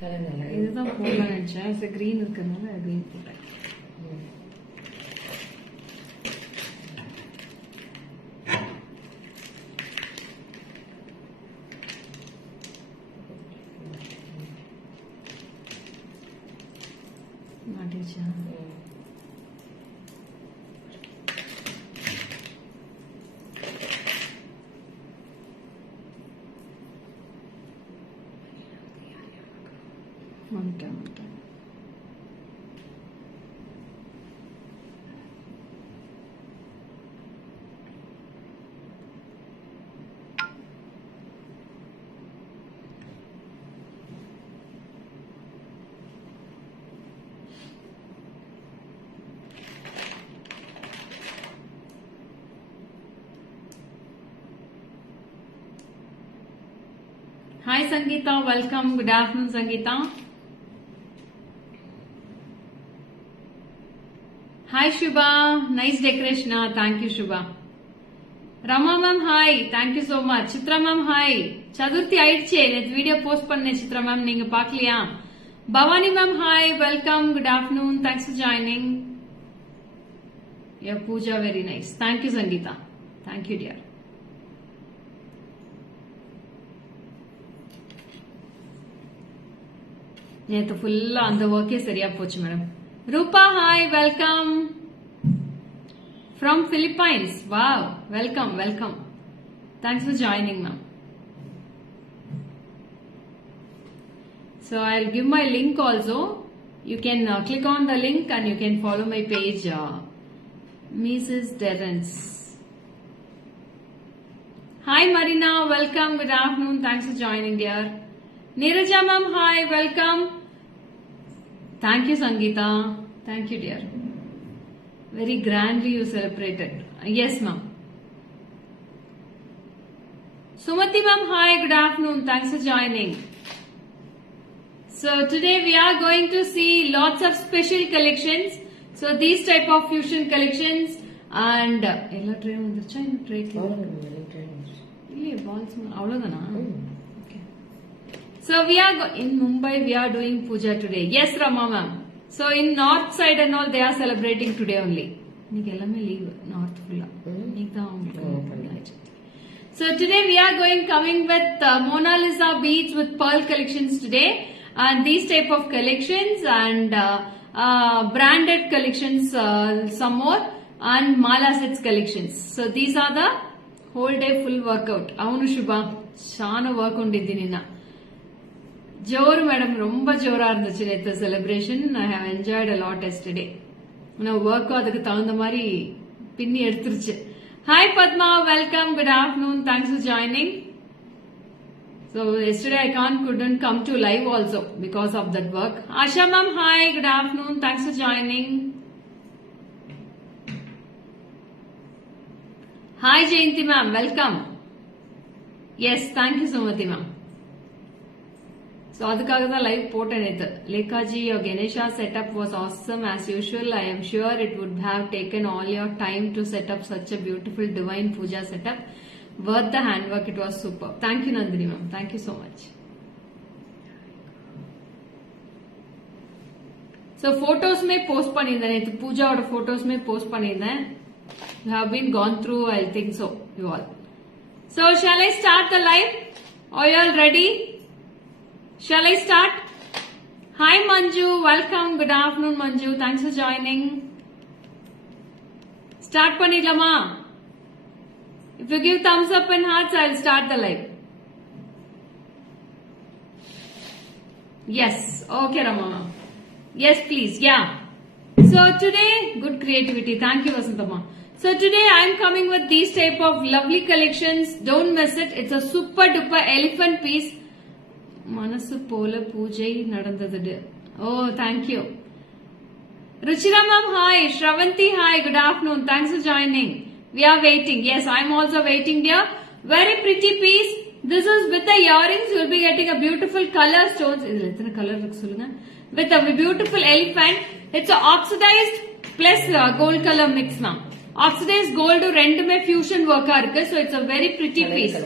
இதுதான் போடலாம் நினைச்சேன். கிரீன் இருக்கிறதுனால கிரீன் போட்டேன். மாட்டிச்சா? வந்துட்டேன். Hi Sangeeta, welcome. Good afternoon Sangeeta. Hi Shubha, nice decoration. Thank you Shubha. Rama ma'am hi, thank you so much. Chitra ma'am hi. Chaturthi ஆயிடுச்சே, நேத்து video post பண்ணேன் Chitra ma'am, நீங்க பார்க்கலையா? Bhavani ma'am hi, welcome. Good afternoon. Thanks for joining. Your puja very nice. Thank you Sangeeta. Thank you dear. நேத்து ஃபுல்லா அந்த ஒர்க்கே சரியா போச்சு மேடம். ரூபா hi, welcome from Philippines. Wow, welcome welcome. Thanks for joining ma'am. So I'll give my link also. You can click on the link and you can follow my page. Mrs. Terrence. Hi Marina, welcome. Good afternoon. Thanks for joining dear. Neeraja ma'am, hi, welcome. Thank you Sangeeta. Thank you dear. Very grandly you celebrated. Yes ma'am. Sumati ma'am, hi, good afternoon. Thanks for joining. So today we are going to see lots of special collections. So these type of fusion collections and ella tray vanducha in tray ille balls avladana. So we are in Mumbai. We are doing puja today. Yes, Rama ma'am. So in north side and all, they are celebrating today only. Niki ellame leave north fulla. So today we are coming with Mona Lisa beads with pearl collections today, and these type of collections and branded collections, some more, and mala sets collections. So these are the whole day full workout. Avunu Shubha, chana work undidini na. ஜோர் madam, ரொம்ப ஜோரா இருந்துச்சு நேற்று celebration. I have enjoyed a lot yesterday. நான் ஒர்க்கும் அதுக்கு தகுந்த மாதிரி பின்னி எடுத்துருச்சு. Hi Padma, welcome. Good afternoon. Thanks for joining. So yesterday I couldn't come to live also because of that work. Asha ma'am, hi. Good afternoon. Thanks for joining. Hi Jayanti ma'am, welcome. Yes, thank you Sumati ma'am. So அதுக்காக தான் live போட்டேன் நேத்து. Lekaji, your Ganesha setup was awesome as usual. I am sure it would have taken all your time to set up such a beautiful divine puja setup. Worth the handwork. It was super. Thank you Nandini ma'am. Thank you so much. So photos में post பண்ணியிருந்தேன் நேத்து. பூஜாவோட photos में post பண்ணியிருந்தேன். You have been gone through, I think so, you all. So shall I start the live? Are you all ready? Shall I start? Hi Manju, welcome. Good afternoon Manju. Thanks for joining. Start பண்ணிடலாமா? If you give thumbs up and hearts, I'll start the live. Yes. Okay Rama. Yes please. Yeah. So today, good creativity. Thank you Vasantama. So today I'm coming with these type of lovely collections. Don't miss it. It's a super duper elephant piece. மனசு போல பூஜை நடந்தது. Oh, thank you. Ruchira ma'am, hi. Shravanti, hi. Good afternoon. Thanks for joining. We are waiting. Yes, I'm also waiting dear. Very pretty piece. This is with the earrings. You'll be getting a beautiful color stones. இதுல எத்தனை colour இருக்கு சொல்லுங்க. With a beautiful elephant. It's a oxidized plus gold color mix ma'am. Oxidized gold ரெண்டுமே fusion work இருக்கு. So it's a very pretty piece.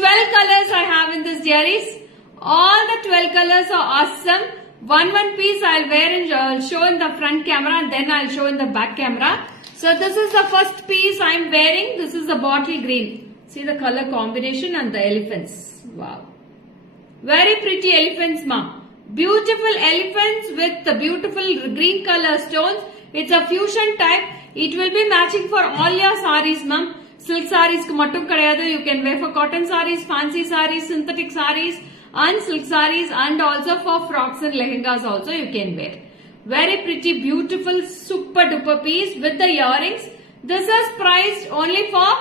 12 colors I have in this dearies. All the 12 colors are awesome. One piece I'll wear and show in the front camera and then I'll show in the back camera. So this is the first piece I'm wearing. This is the bottle green. See the color combination and the elephants. Wow. Very pretty elephants, ma. Beautiful elephants with the beautiful green color stones. It's a fusion type. It will be matching for all your sarees, ma'am. Silk sarees ku mattum kadayadu. You can wear for cotton sarees, fancy sarees, synthetic sarees and silk sarees, and also for frocks and lehengas also you can wear. Very pretty, beautiful, super duper piece with the earrings. This is priced only for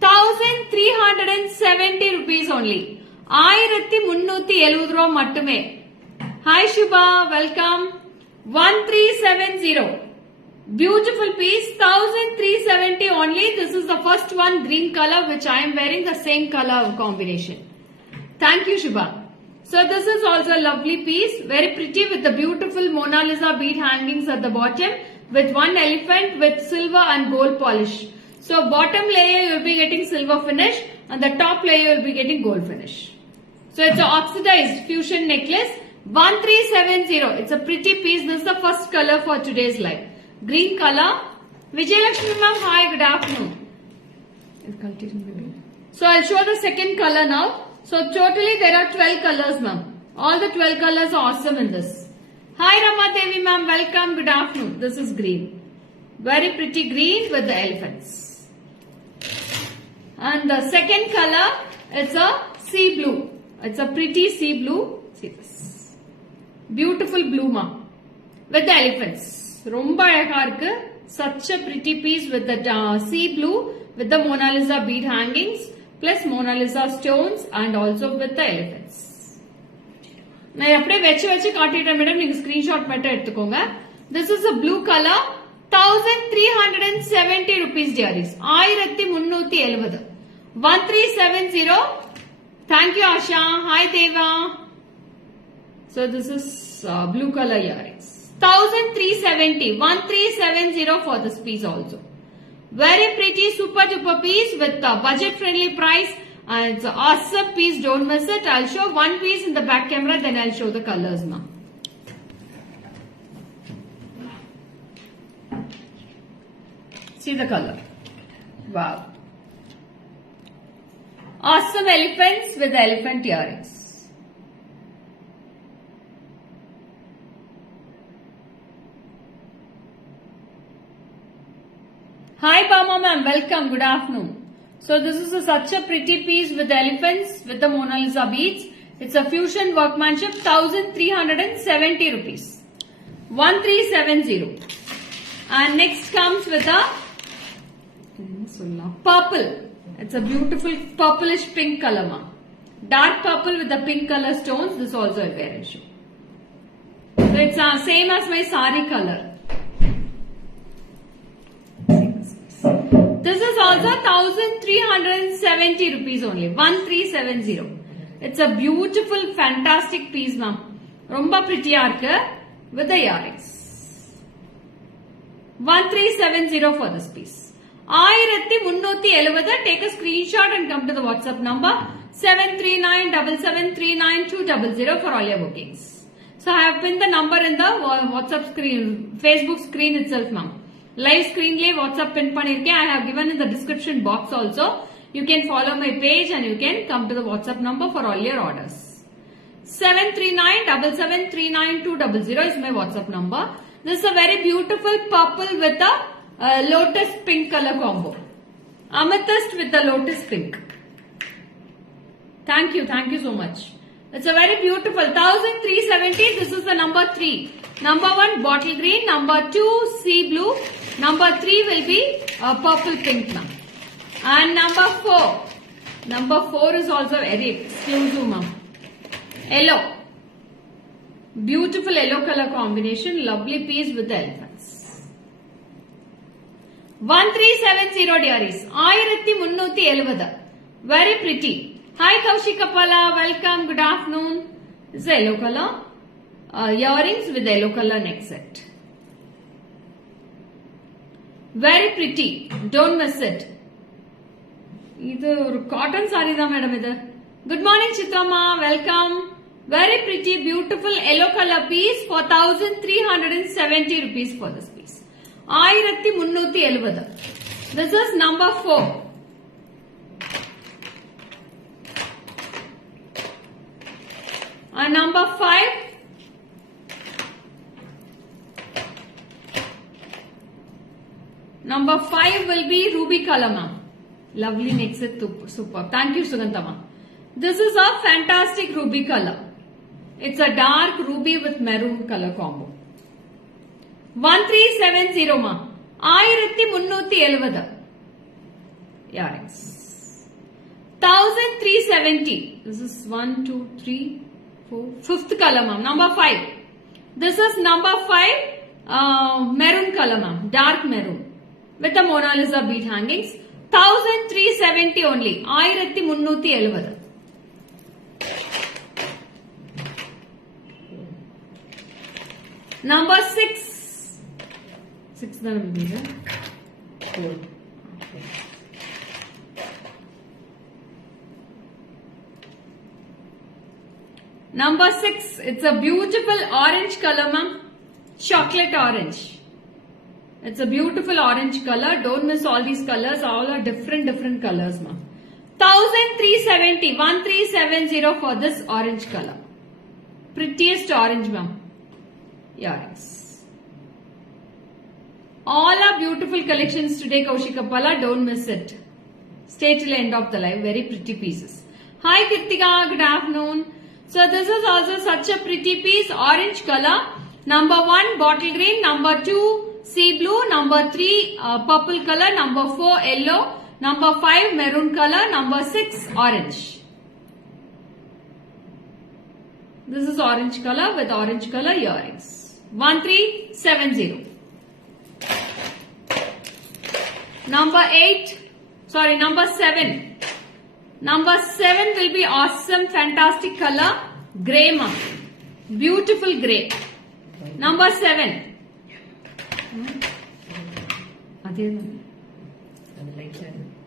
1370 rupees only. 1370 ரூபாய் மட்டுமே. Hi Shubha, welcome. 1370. Beautiful piece, 1370 only. This is the first one, green color, which I am wearing the same color combination. Thank you Shubha. So this is also a lovely piece, very pretty with the beautiful Mona Lisa bead hangings at the bottom with one elephant with silver and gold polish. So bottom layer you will be getting silver finish and the top layer you will be getting gold finish. So it's an oxidized fusion necklace, 1370. It's a pretty piece. This is the first color for today's live. Green color. Vijayalakshmi ma'am, hi, good afternoon. So I'll show the second color now. So totally there are 12 colors, ma'am. All the 12 colors are awesome in this. Hi Rama Devi ma'am, welcome, good afternoon. This is green. Very pretty green with the elephants. And the second color, it's a sea blue. It's a pretty sea blue. See this. Beautiful blue, ma'am. With the elephants. Romba alaka irukku. Such a pretty piece with the sea blue with the Mona Lisa bead hangings plus Mona Lisa stones and also with the elephants. நான் அப்படியே வெச்சு காட்டிட்டேன் madam, நீங்க screenshot மட்டும் எடுத்துக்கோங்க. This is a blue color, 1370 rupees dearies. 1370. 1370. Thank you Asha. Hi Deva. So this is blue color earrings. 1370. 1370 for this piece also. Very pretty, super duper piece with a budget friendly price. And it's an awesome piece, don't miss it. I'll show one piece in the back camera, then I'll show the colors now. See the color. Wow. Awesome elephants with elephant earrings. Hi Bama ma'am, welcome, good afternoon. So this is such a pretty piece with elephants with the Mona Lisa beads. It's a fusion workmanship, 1370 rupees. 1370. And next comes with a purple. It's a beautiful purplish pink color, ma'am. Dark purple with the pink color stones. This also I wear and show. So it's same as my sari color. This is also 1370 rupees only. 1370. It's a beautiful, fantastic piece, ma'am. Romba pretty irukku with the earrings. 1370 for this piece. 1370. Take a screenshot and come to the WhatsApp number 73977392200 for all your bookings. So I have pinned the number in the WhatsApp screen, Facebook screen itself, ma'am. Live screen le WhatsApp pin pannirken. I have given in the description box also. You can follow my page and you can come to the WhatsApp number for all your orders. 73977392200 is my WhatsApp number. This is a very beautiful purple with a lotus pink color combo. Amethyst with the lotus pink. Thank you so much. It's a very beautiful 1370. This is the number 3. Number 1 bottle green, number 2 sea blue, number 3 will be purple pink now. And number 4 is also very exclusive, ma'am. Yellow. Beautiful yellow color combination, lovely piece with the elephants. 1370 dearies. 1370. Very pretty. Hi Kaushik Kapala, welcome, good afternoon. This is a yellow color. Earrings with yellow color neck set. Very pretty. Don't miss it. This is a cotton saree, madam. Good morning, Chitrama. Welcome. Very pretty, beautiful yellow color piece for 1370 rupees for this piece. 1370. This is number 4. And number 5. Number 5 will be ruby color, ma'am. Lovely, makes it superb. Thank you, Sugandha, ma'am. This is a fantastic ruby color. It's a dark ruby with maroon color combo. 1370, ma'am. 1370. Earrings. 1370. This is 1, 2, 3, 4. Fifth color, ma'am. Number 5. This is number 5. Maroon color, ma'am. Dark maroon. With the Mona Lisa bead hangings. 1370 only. 1370. Number 6. 6 then will be there. 4. Number 6. It's a beautiful orange color, ma'am. Chocolate orange. It's a beautiful orange color. Don't miss all these colors. All are different colors, ma'am. 1370. 1370 for this orange color. Prettiest orange, ma'am. Earrings. All are beautiful collections today, Kaushikappala. Don't miss it. Stay till the end of the live. Very pretty pieces. Hi, Kritika. Good afternoon. So this is also such a pretty piece. Orange color. Number 1, bottle green. Number 2, sea blue. Number 3, purple color. Number 4, yellow. Number 5, maroon color. Number 6, orange. This is orange color with orange color earrings. 1370. Number 7. Number 7 will be awesome, fantastic color. Grey, ma'am. Beautiful grey. Number 7.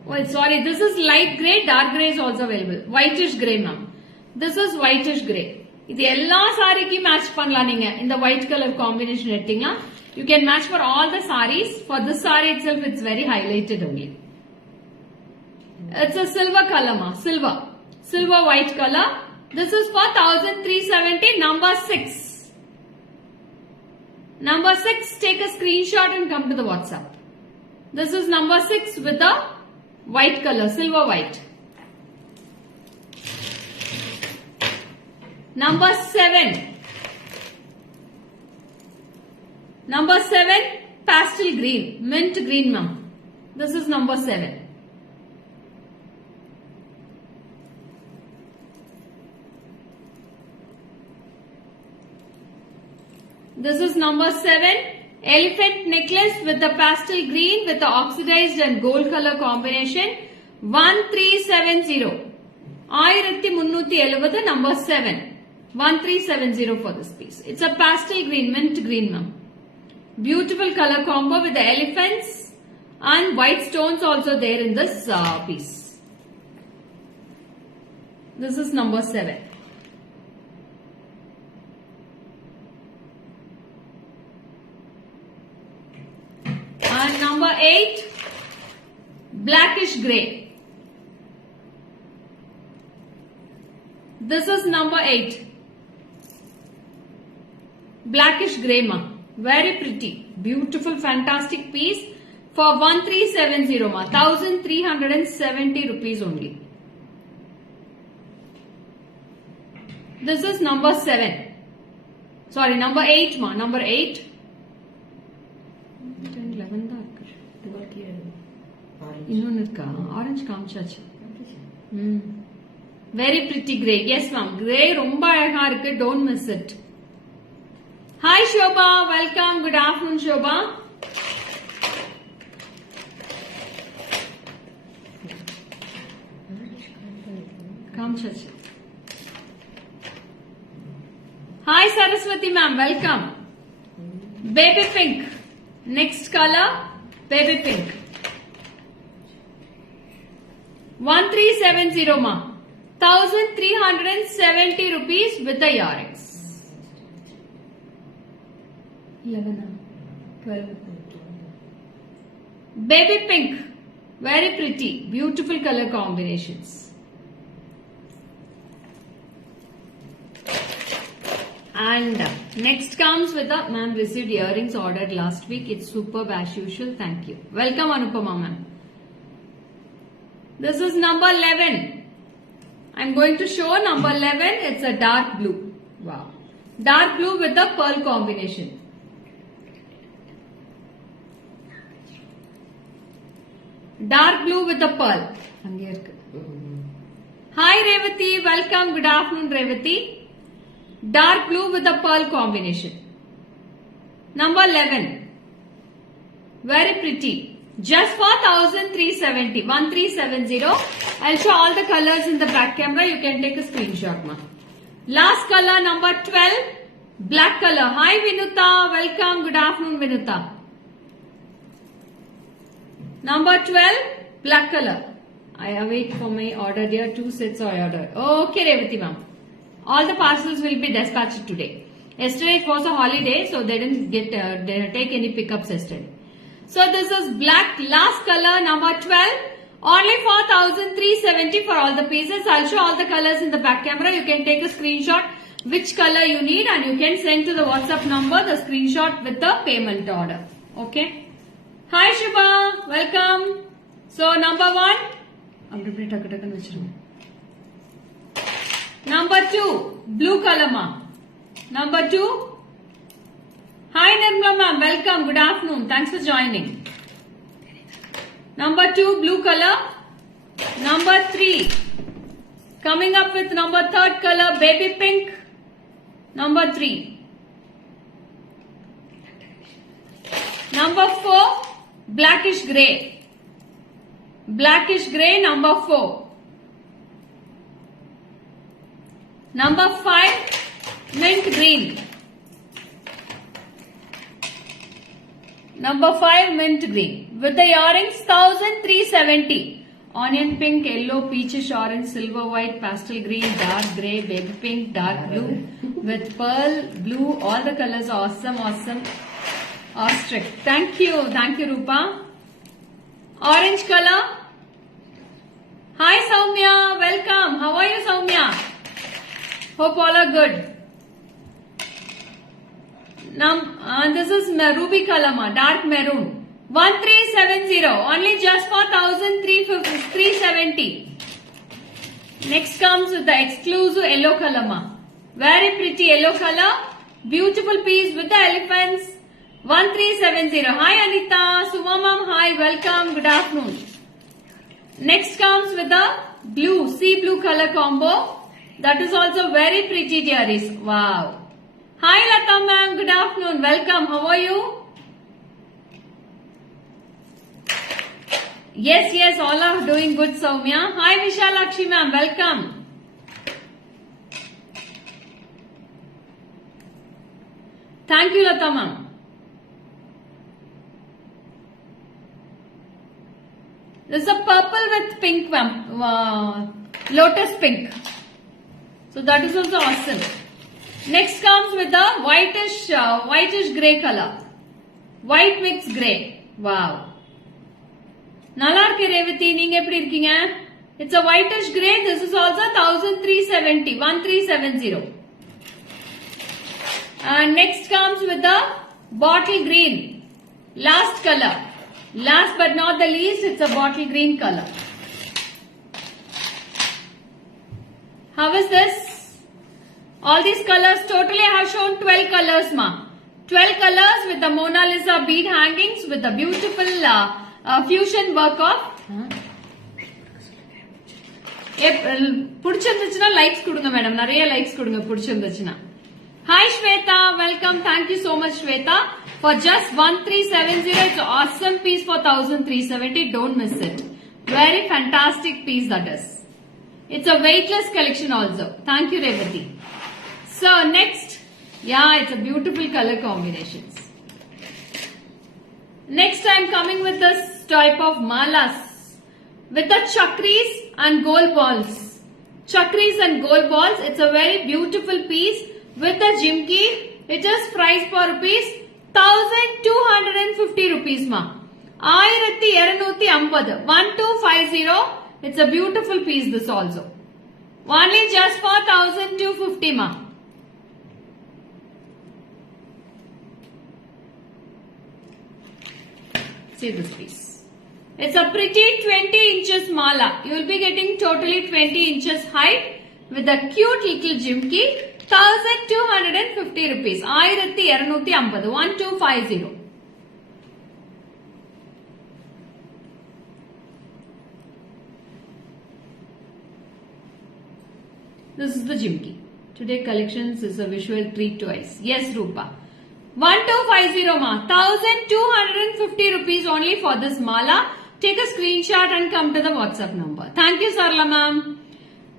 Well, sorry, this is light grey, dark grey is also available. Whitish grey, ma'am. This is whitish grey. இது எல்லா சாரிக்கு match பண்ணலாம் நீங்க இந்த white color combination எடுத்தீங்கன்னா you can match for all the sarees. For this saree itself it's very highlighted only. It's a silver color, ma. Silver white color. This is for 1370. Number 6. Number 6, take a screenshot and come to the WhatsApp. This is number 6 with the white color, silver white. Number 7. Number 7, pastel green, mint green, ma'am. This is number 7. This is number 7, elephant necklace with the pastel green with the oxidized and gold color combination. 1370. 1370, number 7. 1370 for this piece. It's a pastel green, mint green, ma'am. Beautiful color combo with the elephants and white stones also there in this piece. This is number 7. And number 8, blackish grey. This is number 8. Blackish grey, ma. Very pretty. Beautiful, fantastic piece for 1370, ma. 1370 rupees only. This is number 7. Sorry, number 8, ma. Number 8. 10, 11 da irukku. Innonu irukka? Orange காமிச்சாச்சு. Very pretty grey. Yes, ma'am. Grey ரொம்ப அழகா இருக்கு. Don't miss it. Hi, Shobha. Welcome. Good afternoon, Shobha. காமிச்சாச்சு. Hi, Saraswati ma'am. Welcome. Baby pink. Next color, baby pink. 1370, ma. 1,370 rupees with the earrings. 11, 12. Baby pink, very pretty, beautiful color combinations. And next comes with the ma'am received earrings ordered last week. It's superb as usual. Thank you. Welcome Anupama ma'am. This is number 11. I'm going to show number 11. It's a dark blue. Wow. Dark blue with the pearl combination. Dark blue with the pearl. Hi Revati. Welcome. Good afternoon Revati. Dark blue with the pearl combination. Number 11. Very pretty. Just for 1,370. 1,370. I'll show all the colors in the back camera. You can take a screenshot, ma. Last color, number 12. Black color. Hi Vinuta. Welcome. Good afternoon, Vinuta. Number 12. Black color. I await for my order, dear. 2 sets I ordered. Okay, Revati ma'am. All the parcels will be dispatched today. Yesterday it was a holiday, so they didn't take any pickups yesterday. So this is black, last color, number 12. Only for 1,370 for all the pieces. I'll show all the colors in the back camera. You can take a screenshot which color you need and you can send to the WhatsApp number the screenshot with the payment order. Okay. Hi Shubha, welcome. So number 1. Number 2, blue color ma. Number 2. Hi Nirmala ma'am, welcome, good afternoon. Thanks for joining. Number 2, blue color. Number 3. Coming up with number 3rd color, baby pink. Number 3. Number 4, blackish grey. Blackish grey, number 4. Number 5, mint green. Number 5, mint green. With the earrings, 1,370. Onion pink, yellow, peachish, orange, silver, white, pastel green, dark grey, baby pink, dark blue. With pearl, blue, all the colors awesome, awesome. Ostrich. Thank you, Rupa. Orange color. Hi Soumya, welcome. How are you Soumya? Hope all are good. This is ruby color, dark maroon. 1,370. Only just for 1,370. Next comes with the exclusive yellow color, very pretty yellow color. Beautiful piece with the elephants. 1,370. Hi Anita, Suma ma'am, hi, welcome, good afternoon. Next comes with the blue, sea blue color combo. That is also very pretty, dearies. Wow. Hi Lata ma'am, good afternoon. Welcome. How are you? Yes, all are doing good, Soumya. Hi Vishalakshi ma'am, welcome. Thank you, Lata ma'am. This is a purple with pink, ma'am. Lotus pink. So that is also awesome. Next comes with the whitish grey color. White mixed grey. Wow. Nalla irukku Revati, neenga eppadi irkeenga? It's a whitish grey. This is also 1,370. 1,370. And next comes with the bottle green. Last color. Last but not the least, it's a bottle green color. How is this? All these colors, totally I have shown 12 colors, ma. 12 colors with the Mona Lisa bead hangings with the beautiful fusion work of. புடிச்சிருந்துச்சுனா likes கொடுங்க madam, நிறைய likes கொடுங்க புடிச்சிருந்துச்சுனா. Hi Shweta, welcome. Thank you so much Shweta for just 1,370. It's an awesome piece for 1,370. Don't miss it. Very fantastic piece that is. It's a weightless collection also. Thank you Revati. So next, it's a beautiful color combinations. Next I'm coming with this type of malas with the chakris and gold balls. chakris and gold balls. It's a very beautiful piece with a jimki. It is priced for rupees 1250 rupees ma. 1250. 1250. It's a beautiful piece this also. Only just for 1250 ma. See this piece. It's a pretty 20 inches mala. You will be getting totally 20 inches height with a cute little jimki. 1250 rupees. 1250. 1250. This is the jimki. Today collections is a visual treat to eyes. Yes, Rupa. 1250 ma. 1250 rupees only for this mala. Take a screenshot and come to the WhatsApp number. Thank you, Sarla ma'am.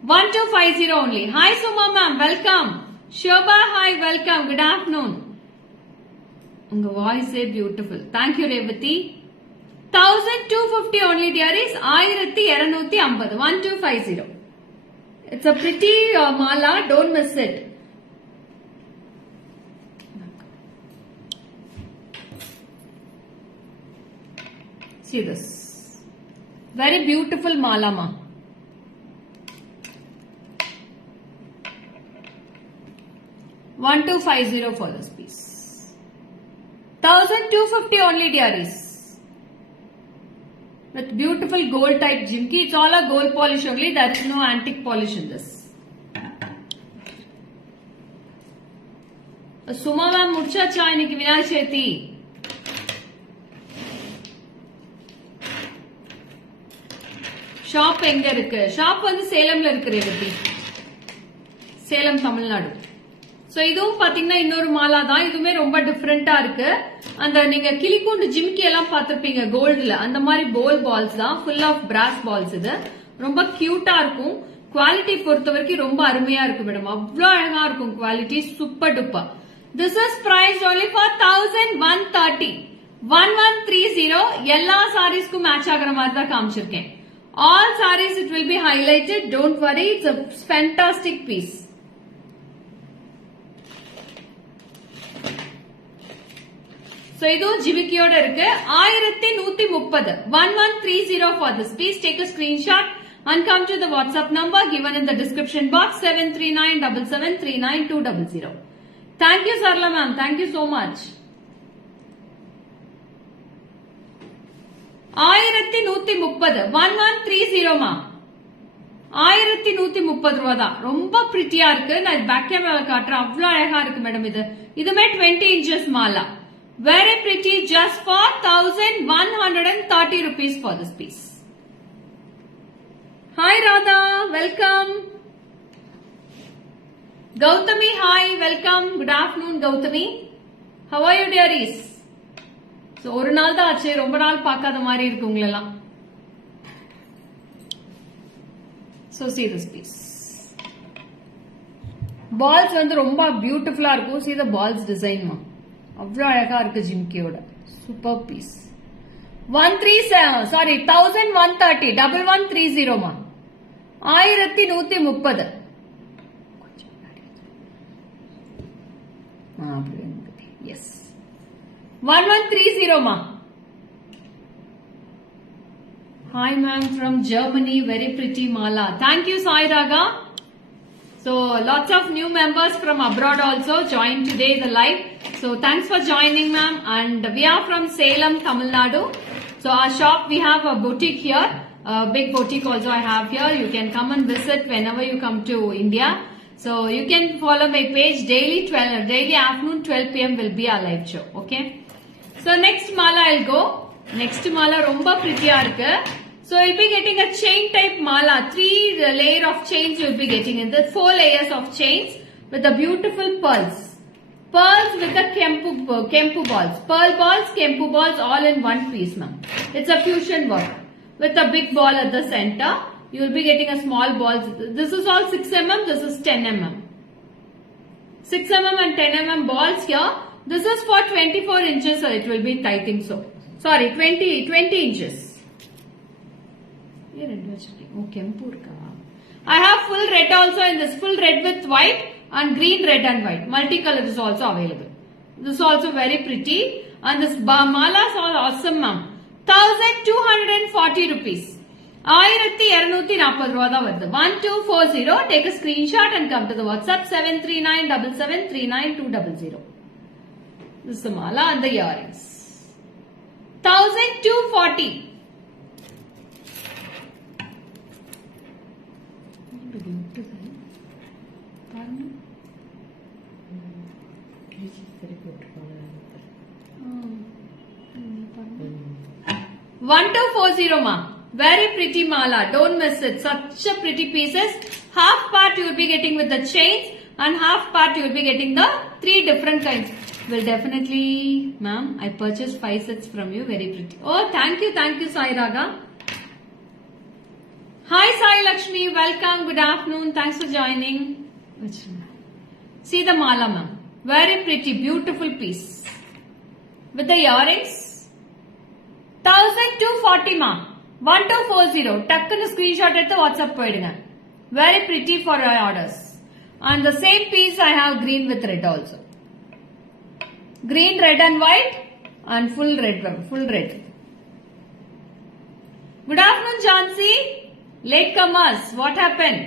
1250 only. Hi, Suma ma'am. Welcome. Shobha, hi. Welcome. Good afternoon. Unga voice is beautiful. Thank you, Revati. 1250 only, dearies. 1250. 1250. It's a pretty mala. Don't miss it. See this. Very beautiful mala ma. $1250 for this piece. 1250 only, dearies. With beautiful gold type jimki. It's all a gold polish only. There is no antique polish in this. Suma ma'am muchacha iniki Vinayak Chavithi. Shop எங்க இருக்கு? Shop வந்து சேலம்ல இருக்கு Revathi. Salem Tamil Nadu. So இதுவும் பாத்தீங்கன்னா இன்னொரு மாலா தான். இதுவுமே ரொம்ப டிஃபரெண்டா இருக்கு. அந்த நீங்க கிளிக்கூண்டு ஜிம்கி எல்லாம் பாத்திருப்பீங்க கோல்டுல. அந்த மாதிரி கோல்ட் பால்ஸ் தான். ஃபுல் ஆஃப் பிராஸ் பால்ஸ் இது. ரொம்ப கியூட்டா இருக்கும். குவாலிட்டி பொறுத்த வரைக்கும் ரொம்ப அருமையா இருக்கு மேடம். அவ்வளவு அழகா இருக்கும் quality. Super duper. This is priced only for 1130. 1130. எல்லா சாரீஸ்க்கும் மேட்ச் ஆகிற மாதிரி தான் காமிச்சிருக்கேன். All sarees it will be highlighted. Don't worry. It's a fantastic piece. So idu jimkiyoda irukku. 1130. 1130 for this piece. Take a screenshot and come to the WhatsApp number given in the description box 7397739200. Thank you, Sarla ma'am. Thank you so much. 1130. 1130 மா. 1130 ரூபா தான். ரொம்ப பிரிட்டியா இருக்கு. நான் back கேமரால காட்டுறேன். அவ்வளவு அழகா இருக்கு மேடம் இது. இதுமே 20 inches Mala. Very pretty just for 1130 rupees for this piece. Hi Radha, welcome. Gautami, hi, welcome. Good afternoon, Gautami. How are you, dearies? So ஒரு நாள் தான் ஆச்சு. ரொம்ப நாள் பார்க்காத மாதிரி இருக்கு உங்களெல்லாம். So see this piece. Balls வந்து ரொம்ப பியூட்டிஃபுல்லா இருக்கும். See the balls design மா. அவ்வளவு அழகா இருக்கு ஜிம்கியோட. Super piece. 1130. 1130 மா. 1130. Yes. 1130 ma. Hi ma'am from Germany. Very pretty mala. Thank you Sai Raga. So lots of new members from abroad also joined today the live. So thanks for joining ma'am. And we are from Salem, Tamil Nadu. So our shop, we have a boutique here. A big boutique also I have here. You can come and visit whenever you come to India. So you can follow my page daily afternoon 12 p.m. will be our live show. Okay. So next mala I'll go. Next mala romba prettiya irukku. So you'll be getting a chain type mala. 3 layer of chains you'll be getting in this. 4 layers of chains with the beautiful pearls. Pearls with the kempu balls. Pearl balls, kempu balls all in one piece ma'am. It's a fusion work. With a big ball at the center. You will be getting a small ball. This is all 6 mm. This is 10 mm. 6 mm and 10 mm balls here. This is for 24 inches. So it will be tighting so. Sorry, 20 inches. Okay, I have full red also in this, full red with white and green, red and white. Multicolor is also available. This is also very pretty. And this malas are awesome, ma'am. 1240 rupees. 1240 ரூபா தான் வருது. 1240. Take a screenshot and come to the WhatsApp 73977392200. This is the mala and the earrings. 1240. One two four zero, ma. Very pretty mala. Don't miss it. Such a pretty pieces. Half part you will be getting with the chains and half part you will be getting the 3 different kinds. Will definitely, ma'am. I purchased 5 sets from you. Very pretty. Oh, thank you, Sai Raga. Hi, Sai Lakshmi. Welcome. Good afternoon. Thanks for joining. See the mala, ma'am. Very pretty, beautiful piece. With the earrings. 1240, ma. 1240. Takkana screenshot at the WhatsApp poidunga. Very pretty for your orders. And the same piece I have green with red also. Green, red and white and full red. Good afternoon, Jansi. Late comers. What happened?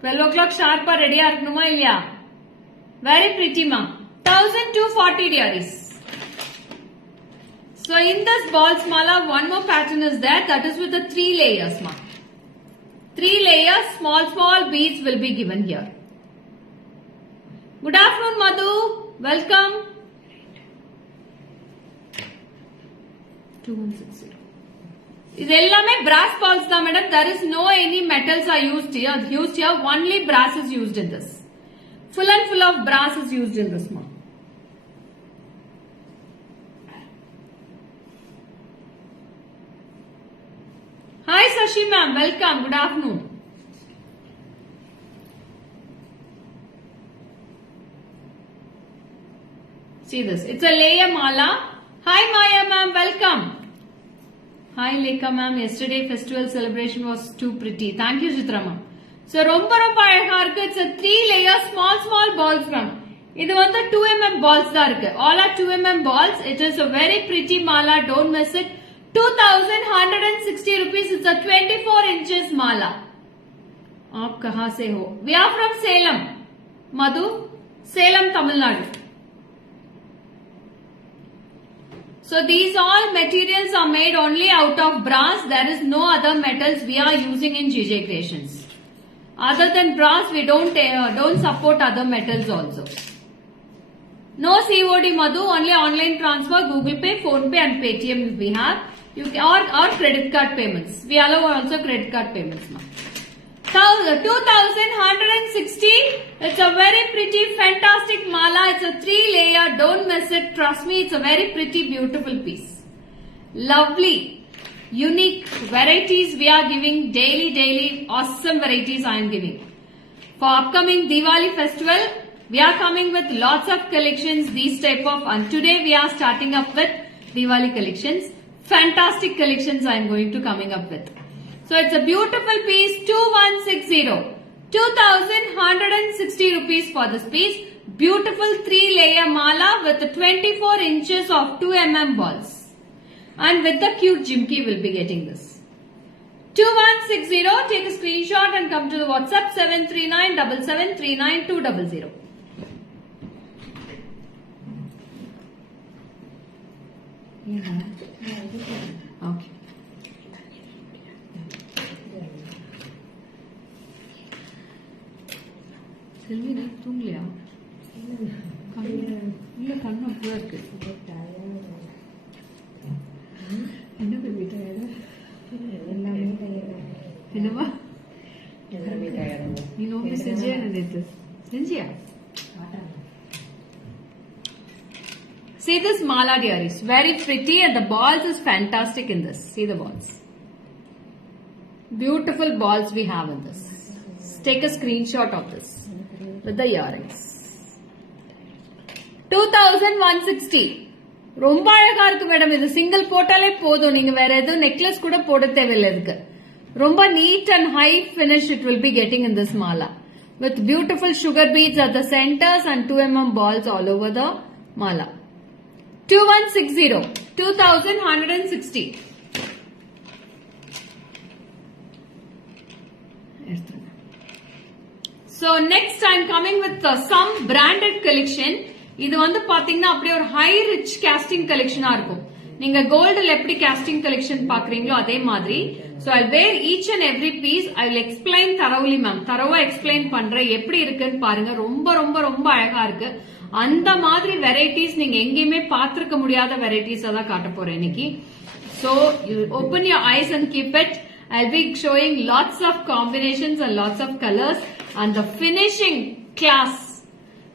12 o'clock sharp ready aaknuma illaya. Very pretty, ma. 1240 dearies. So in this balls mala, one more pattern is there. That is with the 3 layers, ma. 3 layers, small beads will be given here. Good afternoon, Madhu. Welcome. 2160. இது எல்லாமே brass balls தான் madam. There is no any metals are used here. Only brass is used in this. Full and full of brass is used in this, ma. Hi Sashi ma'am, welcome. Good afternoon. See this. It's a layer mala. Hi Maya ma'am, welcome. Hi Lekha ma'am. Yesterday festival celebration was too pretty. Thank you Chitra ma'am. So romba அழகா இருக்கு. It's a 3 layer small balls ma'am. இது வந்து 2mm balls தான் இருக்கு. All are 2mm balls. It is a very pretty mala. Don't miss it. 2160 rupees. It's a 24 inches mala. आप कहाँ से हो? We are from Salem. Madhu, Salem, Tamil Nadu. So these all materials are made only out of brass. There is no other metals we are using in GJ Creations. Other than brass, we don't support other metals also. No COD, Madhu. Only online transfer, Google Pay, Phone Pay, and Paytm we have. You can, or credit card payments. We allow also credit card payments now. 2160. It's a very pretty, fantastic mala. It's a 3 layer. Don't miss it. Trust me, it's a very pretty, beautiful piece. Lovely, unique varieties we are giving daily. Awesome varieties I am giving. For upcoming Diwali festival, we are coming with lots of collections. These type of, and today we are starting up with Diwali collections. Fantastic collections I am going to coming up with. So it's a beautiful piece. 2160. 2160 rupees for this piece. Beautiful 3 layer mala with 24 inches of 2mm balls. And with the cute jimki will be getting this. 2160. Take a screenshot and come to the WhatsApp 73977392200. Okay. செல்வி நான் தூங்கலையா? இல்ல கண்ணு அப்படியா இருக்கு. என்ன baby டயர்டா? எல்லாமே டயர்டா. என்னவா? எல்லாமே டயர்டா. நீ நோம்பி செஞ்சியா நேத்து? செஞ்சியா? See this mala dearies. Very pretty and the balls is fantastic in this. See the balls. Beautiful balls we have in this. Take a screenshot of this. With the earrings. 2160. ரொம்ப அழகா இருக்கு மேடம். இது single போட்டாலே போதும். நீங்க வேற எதுவும் necklace கூட போட தேவையில்லை இதுக்கு. Romba neat and high finish it will be getting in this mala. With beautiful sugar beads at the centers and 2mm balls all over the mala. 2160. 2160. So next I'm coming with some branded collection. இது வந்து பாத்தீங்கன்னா அப்படியே ஒரு high rich casting collection இருக்கும். நீங்க கோல்ட்ல எப்படி casting collection பாக்குறீங்களோ அதே மாதிரி. So I'll wear each and every piece. I will explain thoroughly ma'am. தரவா explain பண்றேன் எப்படி இருக்குன்னு பாருங்க. ரொம்ப ரொம்ப ரொம்ப அழகா இருக்கு. அந்த மாதிரி வெரைட்டிஸ் நீங்க எங்கேயுமே பார்த்திருக்க முடியாத வெரைட்டிஸ் தான் காட்ட போறேன் இன்னைக்கு. So you open your eyes and keep it. I'll be showing lots of combinations and lots of colors and the finishing class.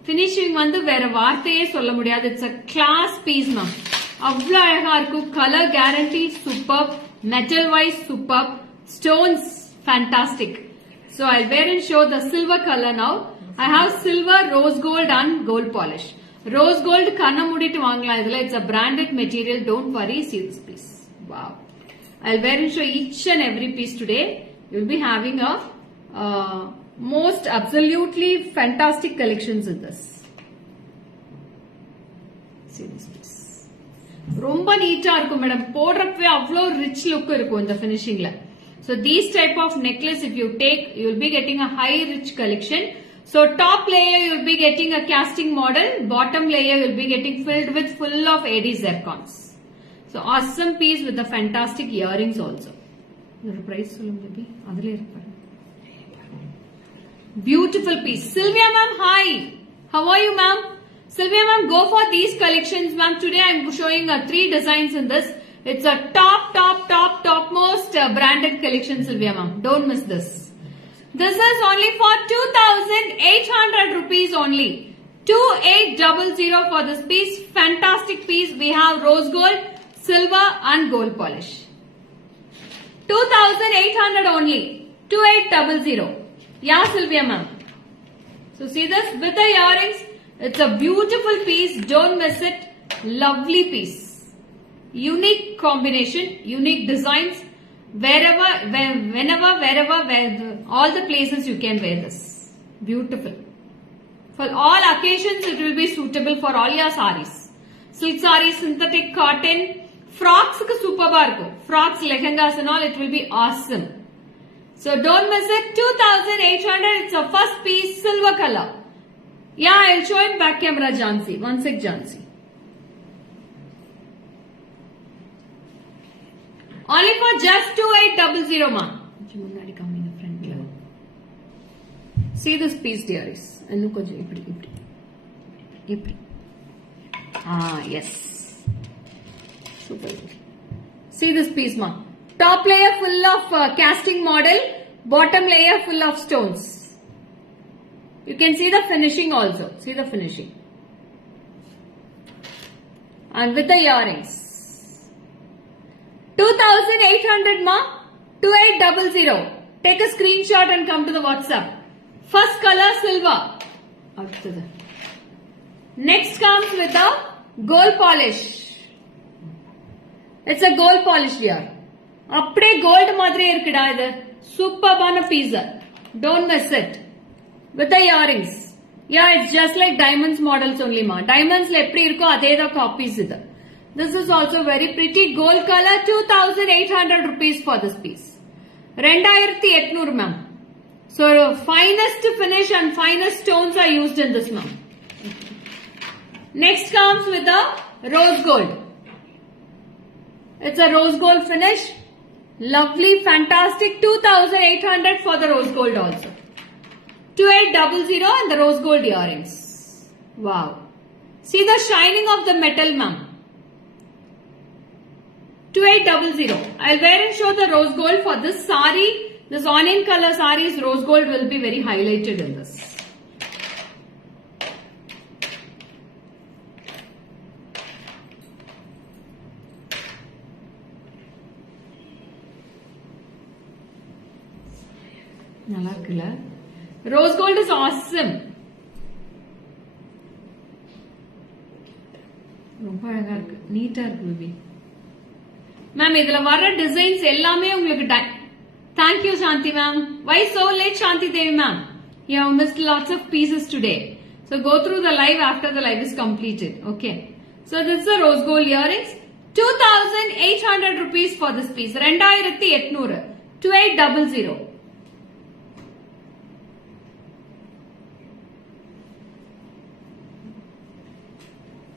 Finishing வந்து வேற வார்த்தையே சொல்ல முடியாது. It's a class piece ma'am. அவ்வளவு அழகா இருக்கும். Color guarantee superb. Metal wise superb. Stones fantastic. So I'll wear and show the silver color now. I have silver, rose gold and gold polish. Rose gold kanna mudittu vaangala idhula. It's a branded material. Don't worry. See this piece. Wow. I'll wear and show each and every piece today. You'll be having a most absolutely fantastic collections in this. See this piece. ரொம்ப நீட்டா இருக்கும் madam. போடுறப்பவே அவ்வளோ rich look இருக்கும் இந்த ஃபினிஷிங்ல. So these type of necklace if you take, you will be getting a high rich collection. So top layer you will be getting a casting model. Bottom layer you will be getting filled with full of AD zircons. So awesome piece with the fantastic earrings also. Your price solunga baby. Adile irukku. Beautiful piece. Sylvia ma'am, hi. How are you ma'am? Sylvia ma'am, go for these collections ma'am. Today I am showing 3 designs in this. It's a topmost branded collection Sylvia ma'am. Don't miss this. This is only for 2,800 rupees only. 2800 for this piece. Fantastic piece. We have rose gold, silver and gold polish. 2,800 only. 2800. Yeah, Sylvia ma'am. So see this with the earrings. It's a beautiful piece. Don't miss it. Lovely piece. Unique combination, unique designs. Wherever, all the places you can wear this. Beautiful. For all occasions, it will be suitable for all your sarees. Silk sarees, synthetic cotton, frocks super barko. Frocks, lehengas and all, it will be awesome. So don't miss it. 2,800. It's a first piece, silver color. Yeah, I'll show it back camera, Jansi. One sec, Jansi. Only for just 2,800 ma. See this piece, dearies. Ah, yes. Super. See this piece, ma. Top layer full of casting model. Bottom layer full of stones. You can see the finishing also. See the finishing. And with the earrings. 2,800 ma. 2,800. Take a screenshot and come to the WhatsApp. First color silver. Next comes with the gold polish. It's a gold polish here. Apde gold madre irukida idu. Superbana piece. Don't miss it. With the earrings. Yeah, it's just like diamonds models only ma. Diamonds le eppadi irukko adhe da copies idu. This is also very pretty gold color. 2,800 rupees for this piece. 2,800 ma'am. So finest finish and finest stones are used in this ma'am. Next comes with the rose gold. It's a rose gold finish. Lovely, fantastic. 2,800 for the rose gold also. 2,800 and the rose gold earrings. Wow. See the shining of the metal ma'am. 2,800. I'll wear and show the rose gold for this sari. This onion color sarees, rose gold will be very highlighted in this. Rose gold is awesome. ரொம்ப அழகா இருக்கு. நீட்டா இருக்கு baby. Ma'am இதுல வர designs எல்லாமே உங்களுக்கு Thank you, Shanti ma'am. Why so late, Shanti Devi ma'am? You have missed lots of pieces today. So go through the live after the live is completed. Okay. So this is the rose gold earrings. 2,800 rupees for this piece. 2,800. 2800.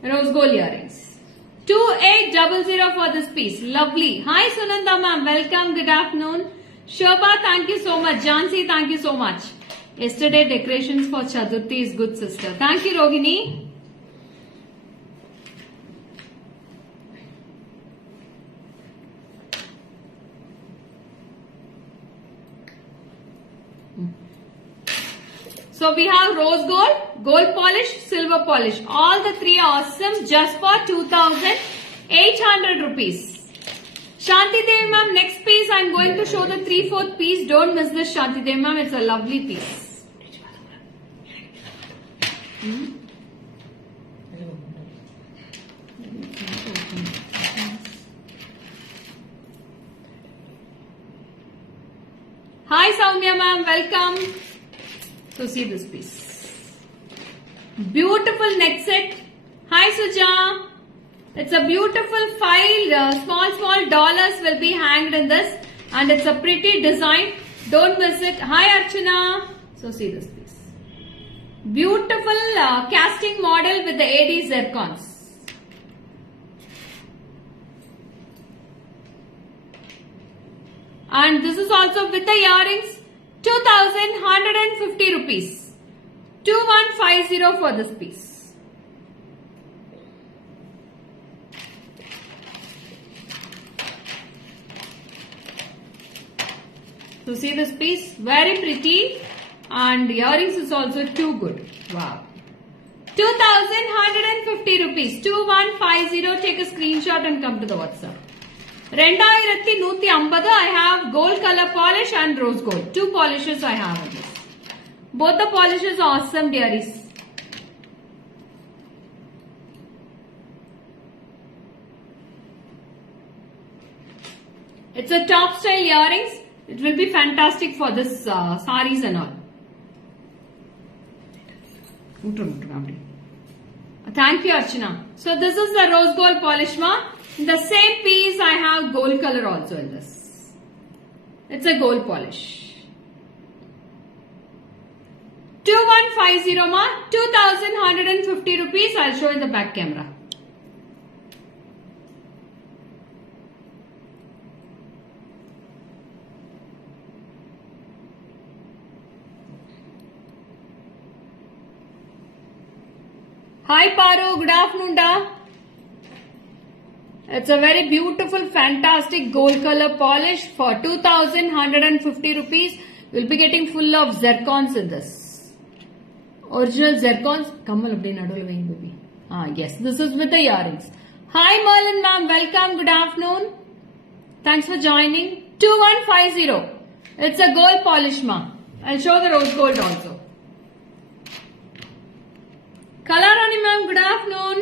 Rose gold earrings. 2800 for this piece. Lovely. Hi Sunanda ma'am. Welcome. Good afternoon. Shobha, thank you so much. Jansi, thank you so much. Yesterday decorations for Chaturthi is good, sister. Thank you, Rohini. So we have rose gold, gold polish, silver polish. All the three are awesome just for 2,800 rupees. Shanti Devi ma'am, next piece I am going to show the 3/4 piece. Don't miss this, Shanti Devi ma'am. It's a lovely piece. Hi Soumya ma'am, welcome. So see this piece. Beautiful neck set. Hi Suja. It's a beautiful file. Small dollars will be hanged in this. And it's a pretty design. Don't miss it. Hi Archana. So see this piece. Beautiful casting model with the AD zircons. And this is also with the earrings. 2,150 rupees. 2,150 for this piece. So see this piece, very pretty, and earrings is also too good. Wow. 2,150 rupees. 2,150. Take a screenshot and come to the WhatsApp. 2,150. I have gold color polish and rose gold. Two polishes I have in this. Both the polishes are awesome, dearies. It's a top style earrings. It will be fantastic for this saris and all. Thank you, Archana. So this is the rose gold polish ma. The same piece I have gold color also in this. It's a gold polish. 2,150 ma. 2,150 rupees. I'll show in the back camera. Hi Paru, good afternoon da. It's a very beautiful, fantastic gold color polish for 2,150 rupees. We'll be getting full of zircons in this. Original zircons. Kamal abdi nadu baby. Yes, this is with the earrings. Hi Merlin ma'am, welcome, good afternoon. Thanks for joining. 2,150. It's a gold polish ma'am. I'll show the rose gold also. Kalarani ma'am, good afternoon.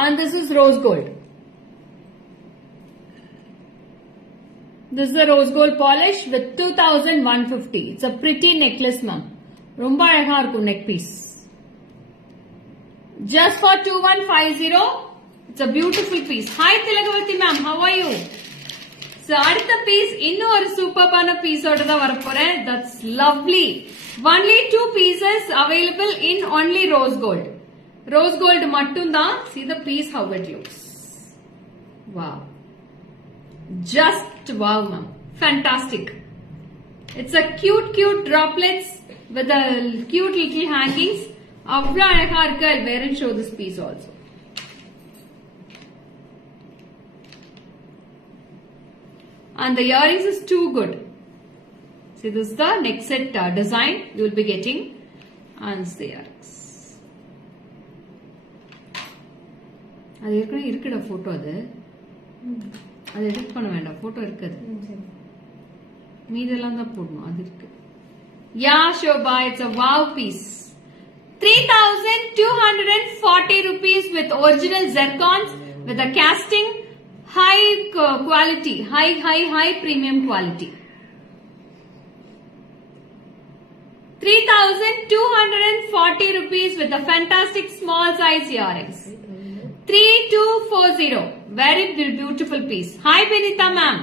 And this is rose gold. This is the rose gold polish with 2,150. It's a pretty necklace ma'am. Romba alaga irukum neck piece. Just for 2,150. It's a beautiful piece. Hi Tilagavati ma'am, how are you? So அடுத்த piece இன்னும் ஒரு சூப்பரான பீஸோட தான் வரப்போறேன். That's lovely. Only 2 pieces available in only rose gold. Rose gold மட்டும் தான். See the piece how it looks. Wow. Just wow ma'am. Fantastic. It's a cute droplets with the cute little hangings. அவ்வளவு அழகா இருக்கு. I'll wear and show this piece also. And the earrings is too good. See, this is the neck set design you will be getting. And it's the earrings. அது ஏற்கனவே இருக்குடா photo அது edit பண்ண வேண்டாம் photo இருக்குது மீதெல்லாம் தான் போடணும் அது இருக்கு yeah Shobha it's a wow piece 3,240 rupees with original zircons with a casting high quality, high premium quality. 3,240 rupees with a fantastic small size earrings. 3240. Very beautiful piece. Hi Benita ma'am.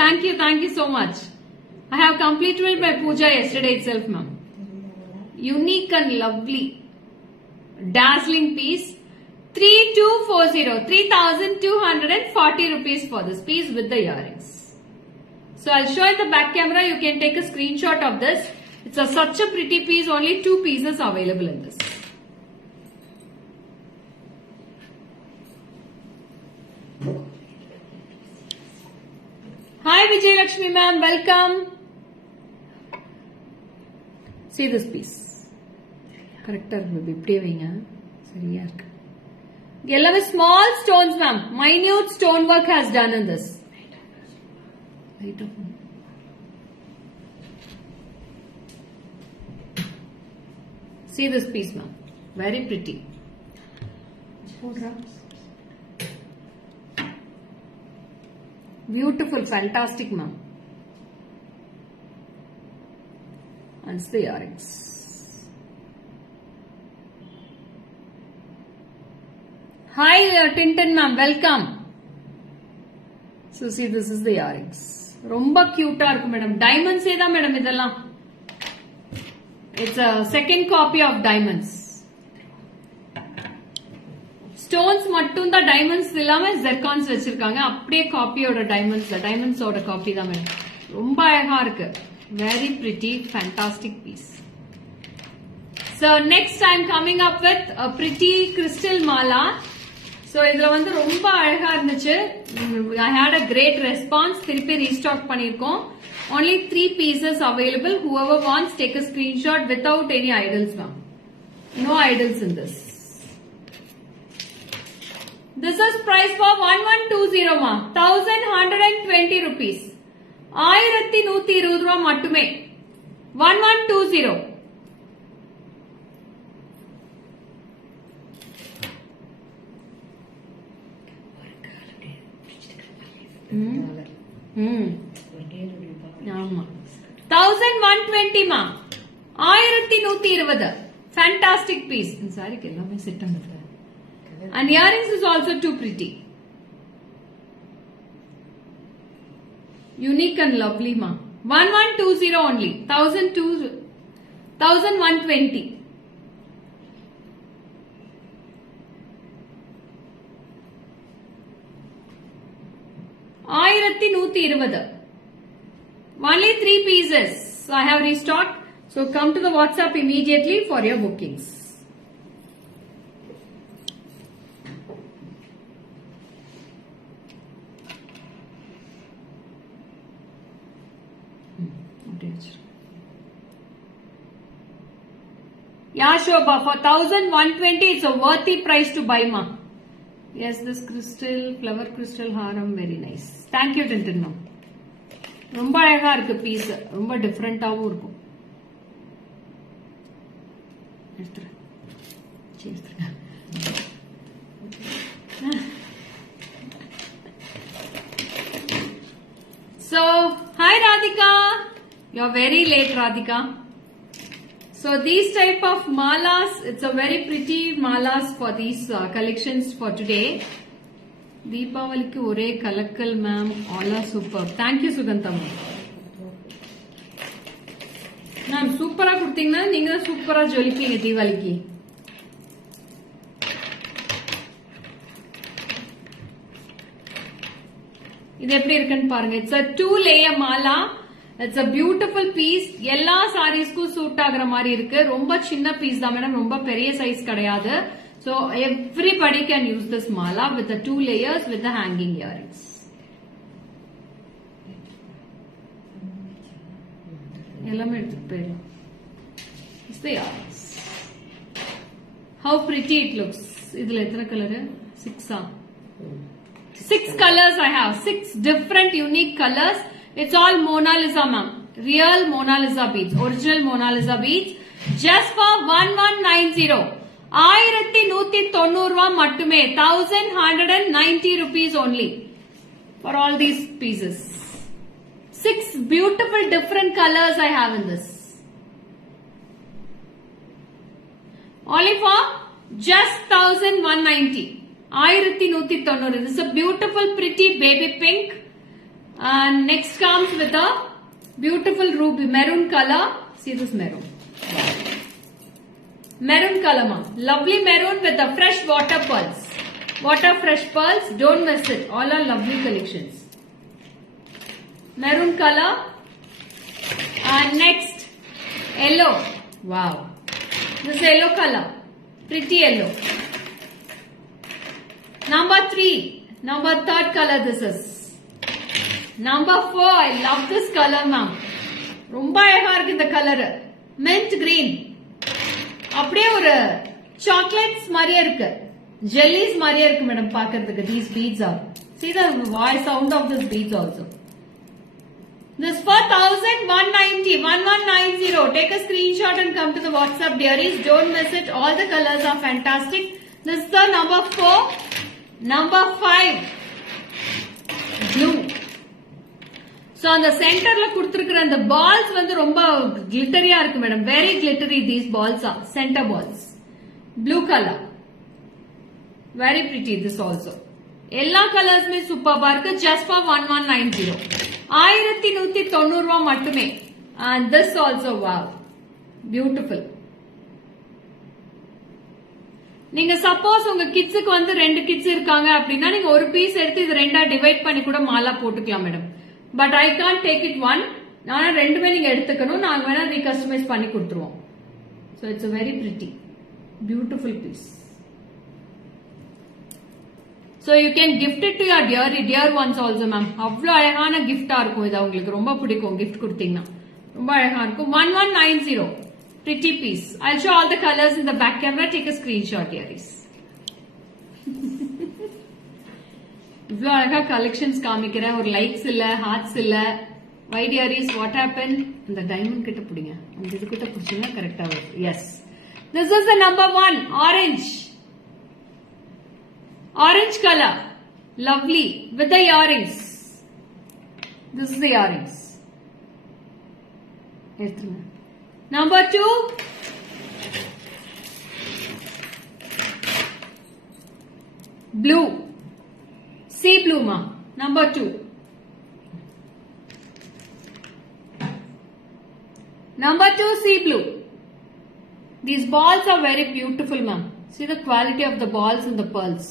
Thank you so much. I have completed my puja yesterday itself ma'am. Unique and lovely. Dazzling piece. 3240. 3,240 rupees for this piece with the earrings. So I'll show you the back camera. You can take a screenshot of this. It's such a pretty piece. Only 2 pieces available in this. Hi Vijay Lakshmi ma'am, welcome. See this piece. Correct இப்படியே வைங்க. சரியா இருக்கு. எல்லாமே small stones ma'am. Minute stone work has done in this. Light up. See this piece ma'am. Very pretty. Beautiful, fantastic ma'am. And it's the earrings. Hi Tintin ma'am, welcome. So see, this is the earrings. ரொம்ப cute-ஆ இருக்கு madam. Diamonds ஏதா madam இதெல்லாம். It's a second copy of diamonds. Stones மட்டும் தான் diamonds இல்லாம zircons வச்சிருக்காங்க. அப்படியே காப்பியோட diamonds ஓட காப்பி தான் மேடம். ரொம்ப அழகா இருக்கு. Very pretty, fantastic piece. So next I'm coming up with a pretty crystal mala. So இதுல வந்து ரொம்ப அழகா இருந்துச்சு. I had a great response. திருப்பி restock பண்ணிருக்கோம். Only 3 pieces available. Whoever wants, take a screenshot without any idols ma'am. No idols in this. This is price for 1120 ma. 1120 rupees. 1120 ரூபா மட்டுமே. 1120. ஆமா 1120 மா 1120 fantastic piece. இந்த சாரிக்கு எல்லாமே செட் ஆகுது. And earrings is also too pretty. Unique and lovely ma. 1120 only. 1120. Only 3 pieces. I have restocked. So come to the WhatsApp immediately for your bookings. Yeah, Shobha, for 1120 it's a worthy price to buy ma. Yes, this crystal, flower crystal haram, very nice. Thank you Tintin ma'am. ரொம்ப அழகா இருக்கு piece. ரொம்ப டிஃபரெண்டாவும் இருக்கும். So, hi Radhika. You're very late Radhika. So these type of malas, it's a very pretty malas for these collections for today. Deepavalikku ore kalakkal ma'am, all are superb. Thank you Sugantha ma'am. Ma'am super ah kudtheenga neenga super ah jolipinga Deevalikku. இது எப்படி இருக்குன்னு பாருங்க. It's a 2-layer mala. It's a beautiful piece. எல்லா சாரீஸ்க்கும் suit ஆகுற மாதிரி இருக்கு. ரொம்ப சின்ன பீஸ் தான் மேடம். ரொம்ப பெரிய சைஸ் கிடையாது. So everybody can use this mala with the 2 layers with the hanging earrings. எல்லாமே எடுத்துட்டு போயிடலாம். It's the earrings. How pretty it looks. இதுல எத்தனை colour? 6 6 colors I have. 6 different unique colors. It's all Mona Lisa ma'am. Real Mona Lisa beads. Original Mona Lisa beads. Just for 1190. 1190 ரூபா மட்டுமே. 1190 rupees only. for all these pieces. 6 beautiful different colors I have in this. Only for just 1190. 1190. This is a beautiful pretty baby pink. And next comes with a beautiful ruby maroon color. See this maroon. Maroon color, ma. Lovely maroon with the fresh water pearls. Water fresh pearls. Don't miss it. All are lovely collections. Maroon color. And next, yellow. Wow. This yellow color. Pretty yellow. Number 3. Number 3rd color this is. Number 4. I love this color, ma'am. Romba அழகா இருக்கு இந்த colour. Mint green. அப்படியே ஒரு chocolates மாதிரியே இருக்கு. Jellies மாதிரியே இருக்கு madam பார்க்கிறதுக்கு. These beads are. See the voice sound of this beads also. This for 1190. 1190. Take a screenshot and come to the WhatsApp dearies. Don't miss it. All the colors are fantastic. This is the number 4. Number 5. Blue. So on the center la kuduthirukra and the balls vandu romba glittery ah irukku madam. Very glittery these balls are. Center balls. Blue color. Very pretty this also. Ella colors mein superb irukku just for 1190. 1190 ரூபாய் மட்டுமே. And this also wow. Beautiful. நீங்க suppose உங்க கிட்ஸுக்கு வந்து 2 kids இருக்காங்க அப்படின்னா நீங்க ஒரு பீஸ் எடுத்து இது ரெண்டா டிவைட் பண்ணி கூட மாலா போட்டுக்கலாம் madam. But I can't take it one. ஆனா ரெண்டுமே நீங்க எடுத்துக்கணும். நாங்க வேணா ரீகஸ்டமைஸ் பண்ணி கொடுத்துருவோம். So it's a very pretty, beautiful piece. So you can gift it to your dear ones also, ma'am. அவ்வளவு அழகான gift-ஆ இருக்கும். இது உங்களுக்கு ரொம்ப பிடிக்கும் gift கொடுத்தீங்கன்னா. ரொம்ப அழகா இருக்கும். 1190. Pretty piece. I'll show all the colors in the back camera. Take a screenshot here. இவ்வளவு அழகா கலெக்ஷன்ஸ் காமிக்கிறேன். ஒரு லைக்ஸ் இல்ல, ஹார்ட்ஸ் இல்ல. Why dearies, what happened? இந்த டைமண்ட் கிட்ட பிடிங்க. அந்த இது கிட்ட பிடிச்சீங்கன்னா கரெக்டா வரும். Yes. This is the number 1. Orange. Orange color. Lovely. With the earrings. This is the earrings. Number 2. Blue. Sea blue, ma. Number 2. Number 2, sea blue. These balls are very beautiful, ma'am. See the quality of the balls and the pearls.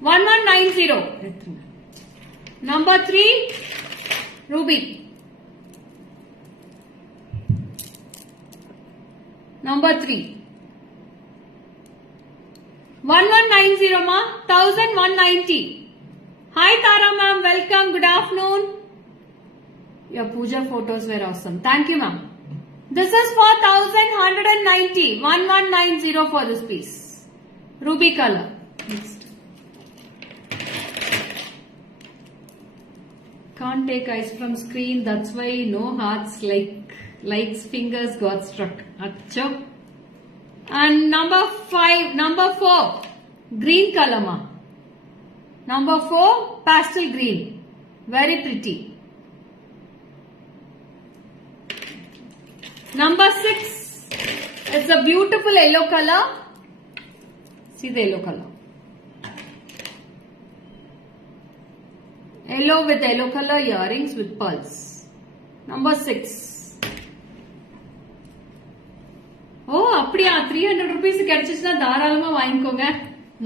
1190. Number 3, ruby. Number 3. 1190, ma. 1190. Hi Tara ma'am, welcome. Good afternoon. Your puja photos were awesome. Thank you, ma'am. This is for 1190. 1190 for this piece. Ruby color. Next. Can't take eyes from screen. That's why no hearts likes fingers got struck. Achcho. And number 4. Green color, ma. Number 4, pastel green. Very pretty. Number 6, it's a beautiful yellow color. See the yellow color. Yellow with yellow color earrings with pearls. Number 6. Oh, அப்படியா 300 rupees கிடைச்சிச்சுனா தாராளமா வாங்கிக்கோங்க.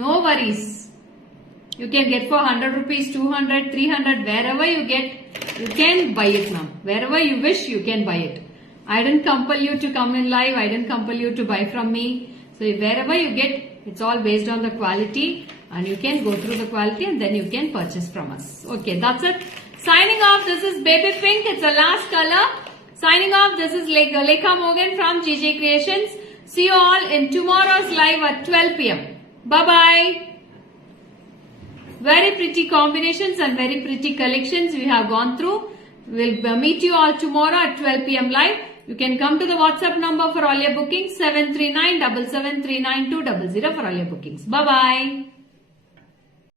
No worries. You can get for 100 rupees, 200, 300, wherever you get, you can buy it, ma'am. Wherever you wish, you can buy it. I didn't compel you to come in live. I didn't compel you to buy from me. So wherever you get, it's all based on the quality, and you can go through the quality and then you can purchase from us. Okay, that's it. Signing off. This is baby pink. It's the last color. Signing off. This is Lekha Morgan from GJ Creations. See you all in tomorrow's live at 12 p.m. Bye bye. Very pretty combinations and very pretty collections we have gone through. We'll meet you all tomorrow at 12 p.m. live. You can come to the WhatsApp number for all your bookings 73977392000 for all your bookings. Bye bye.